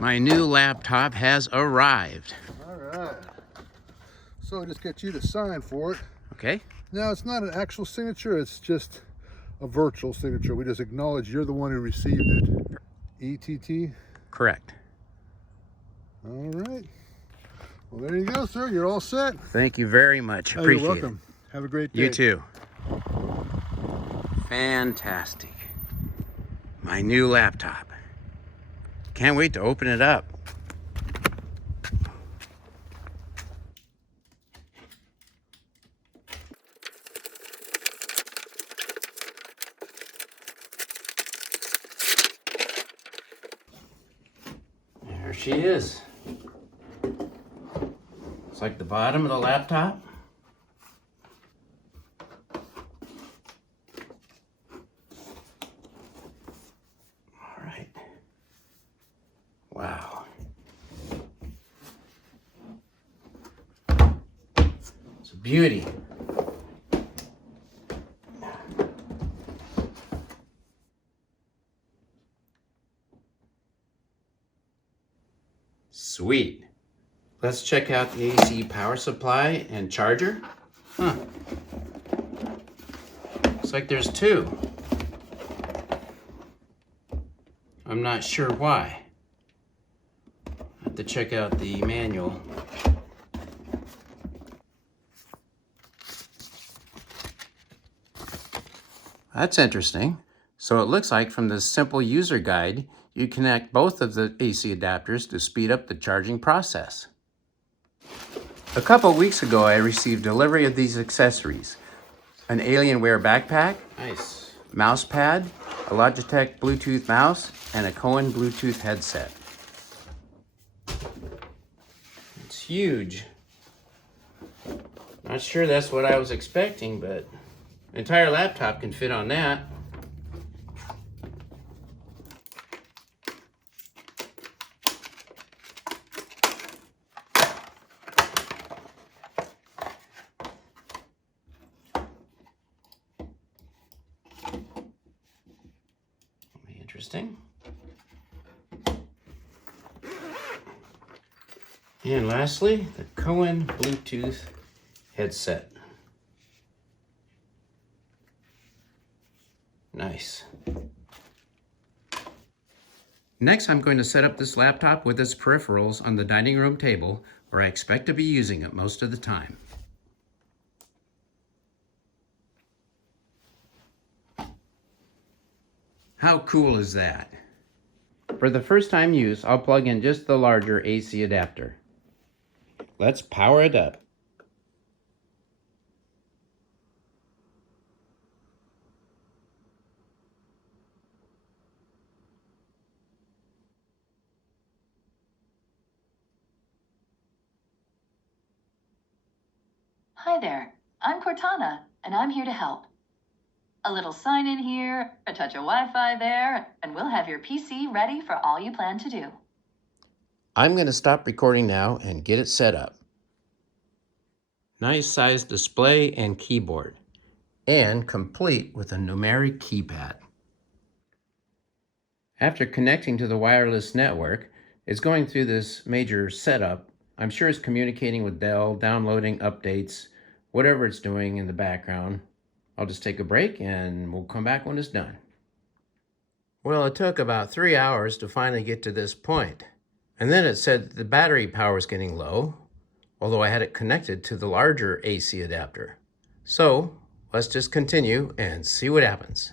My new laptop has arrived. All right. So I just get you to sign for it. Okay. Now, it's not an actual signature, it's just a virtual signature. We just acknowledge you're the one who received it. ETT? Correct. All right. Well, there you go, sir. You're all set. Thank you very much. Oh, Appreciate you're welcome. Have a great it. day. You too. Fantastic. My new laptop. Can't wait to open it up. There she is. It's like the bottom of the laptop. All right. Wow. It's a beauty. Sweet. Let's check out the AC power supply and charger. Huh. Looks like there's two. I'm not sure why. I have to check out the manual. That's interesting. So it looks like from this simple user guide, you connect both of the AC adapters to speed up the charging process. A couple weeks ago, I received delivery of these accessories. An Alienware backpack, nice, mouse pad, a Logitech Bluetooth mouse, and a Cohen Bluetooth headset. It's huge. Not sure that's what I was expecting, but an entire laptop can fit on that. Interesting. And lastly, the Cohen Bluetooth headset. Nice. Next, I'm going to set up this laptop with its peripherals on the dining room table where I expect to be using it most of the time. How cool is that? For the first time use, I'll plug in just the larger AC adapter. Let's power it up. Hi there, I'm Cortana, and I'm here to help. A little sign in here, a touch of Wi-Fi there, and we'll have your PC ready for all you plan to do. I'm going to stop recording now and get it set up. Nice size display and keyboard, and complete with a numeric keypad. After connecting to the wireless network, it's going through this major setup. I'm sure it's communicating with Dell, downloading updates, whatever it's doing in the background. I'll just take a break and we'll come back when it's done. Well, it took about 3 hours to finally get to this point. And then it said that the battery power was getting low, although I had it connected to the larger AC adapter. So let's just continue and see what happens.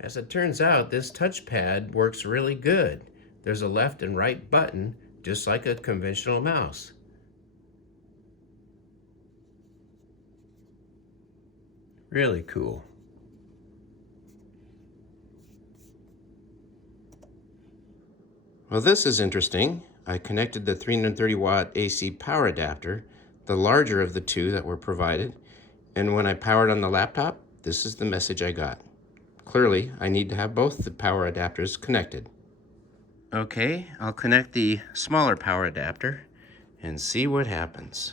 As it turns out, this touchpad works really good. There's a left and right button, just like a conventional mouse. Really cool. Well, this is interesting. I connected the 330 watt AC power adapter, the larger of the two that were provided, and when I powered on the laptop, this is the message I got. Clearly, I need to have both the power adapters connected. Okay, I'll connect the smaller power adapter and see what happens.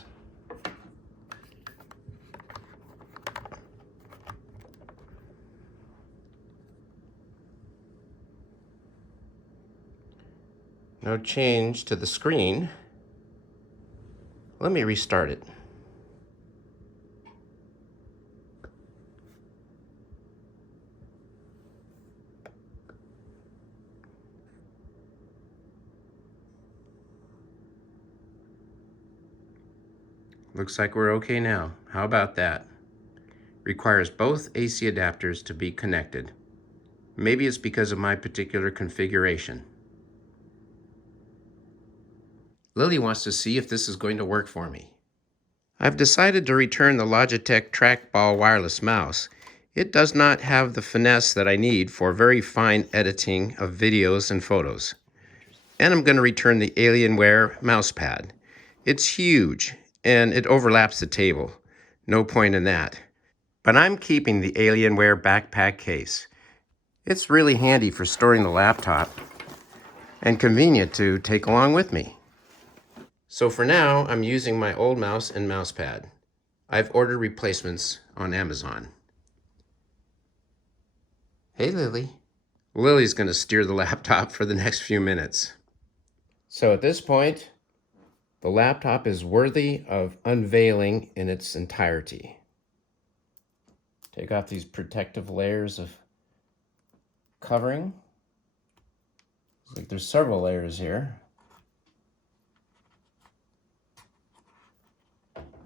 No change to the screen. Let me restart it. Looks like we're okay now. How about that? Requires both AC adapters to be connected. Maybe it's because of my particular configuration. Lily wants to see if this is going to work for me. I've decided to return the Logitech trackball wireless mouse. It does not have the finesse that I need for very fine editing of videos and photos. And I'm going to return the Alienware mousepad. It's huge and it overlaps the table. No point in that. But I'm keeping the Alienware backpack case. It's really handy for storing the laptop and convenient to take along with me. So for now, I'm using my old mouse and mousepad. I've ordered replacements on Amazon. Hey, Lily. Lily's going to steer the laptop for the next few minutes. So at this point, the laptop is worthy of unveiling in its entirety. Take off these protective layers of covering. Looks like there's several layers here.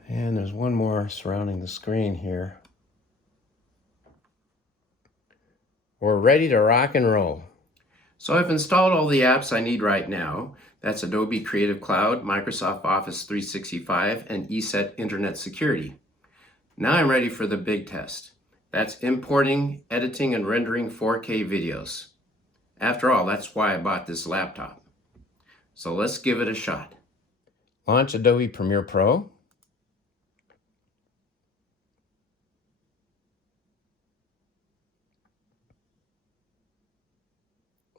And there's one more surrounding the screen here. We're ready to rock and roll. So I've installed all the apps I need right now. That's Adobe Creative Cloud, Microsoft Office 365, and ESET Internet Security. Now I'm ready for the big test. That's importing, editing, and rendering 4K videos. After all, that's why I bought this laptop. So let's give it a shot. Launch Adobe Premiere Pro.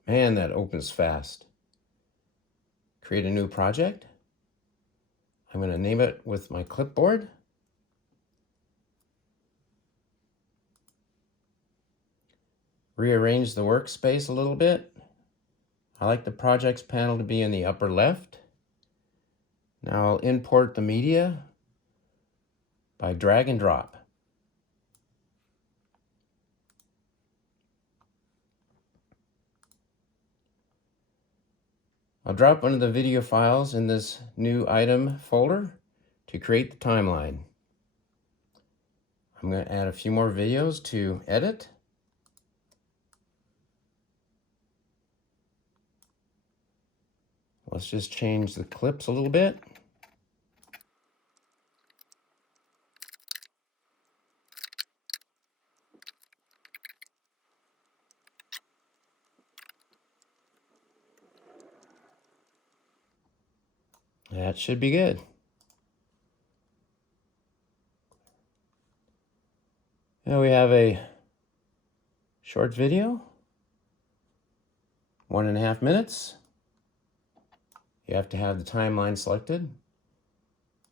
Man, that opens fast. Create a new project. I'm going to name it with my clipboard. Rearrange the workspace a little bit. I like the projects panel to be in the upper left. Now I'll import the media by drag and drop. I'll drop one of the video files in this new item folder to create the timeline. I'm going to add a few more videos to edit. Let's just change the clips a little bit. That should be good. Now we have a short video, 1.5 minutes. You have to have the timeline selected.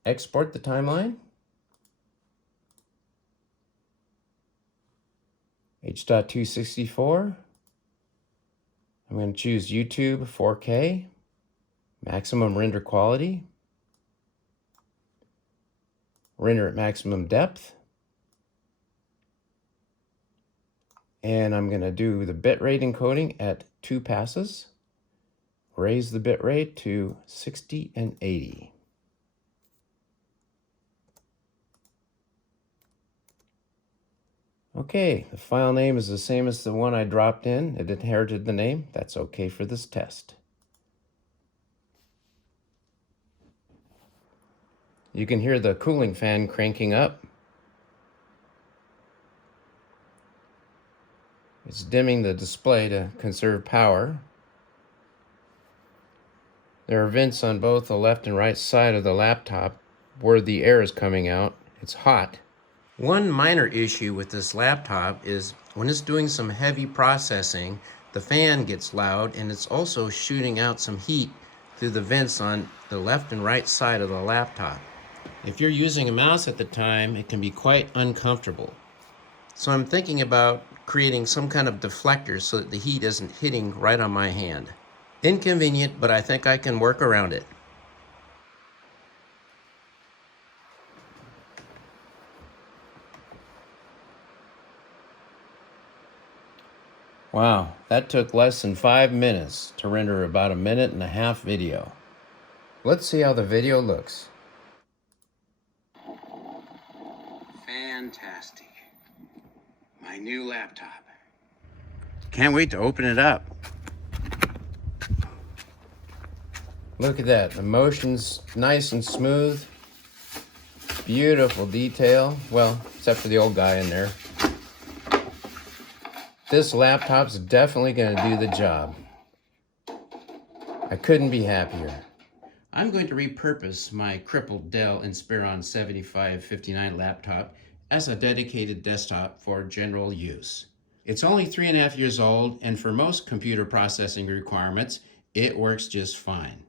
Export the timeline. H.264. I'm going to choose YouTube 4K. Maximum render quality. Render at maximum depth. And I'm going to do the bitrate encoding at 2 passes. Raise the bitrate to 60 and 80. Okay, the file name is the same as the one I dropped in. It inherited the name. That's okay for this test. You can hear the cooling fan cranking up. It's dimming the display to conserve power. There are vents on both the left and right side of the laptop where the air is coming out. It's hot. One minor issue with this laptop is when it's doing some heavy processing, the fan gets loud and it's also shooting out some heat through the vents on the left and right side of the laptop. If you're using a mouse at the time, it can be quite uncomfortable. So I'm thinking about creating some kind of deflector so that the heat isn't hitting right on my hand. Inconvenient, but I think I can work around it. Wow, that took less than 5 minutes to render about 1.5 minute video. Let's see how the video looks. Fantastic. My new laptop. Can't wait to open it up. Look at that, the motion's nice and smooth. Beautiful detail. Well, except for the old guy in there. This laptop's definitely going to do the job. I couldn't be happier. I'm going to repurpose my crippled Dell Inspiron 7559 laptop as a dedicated desktop for general use. It's only 3.5 years old, and for most computer processing requirements, it works just fine.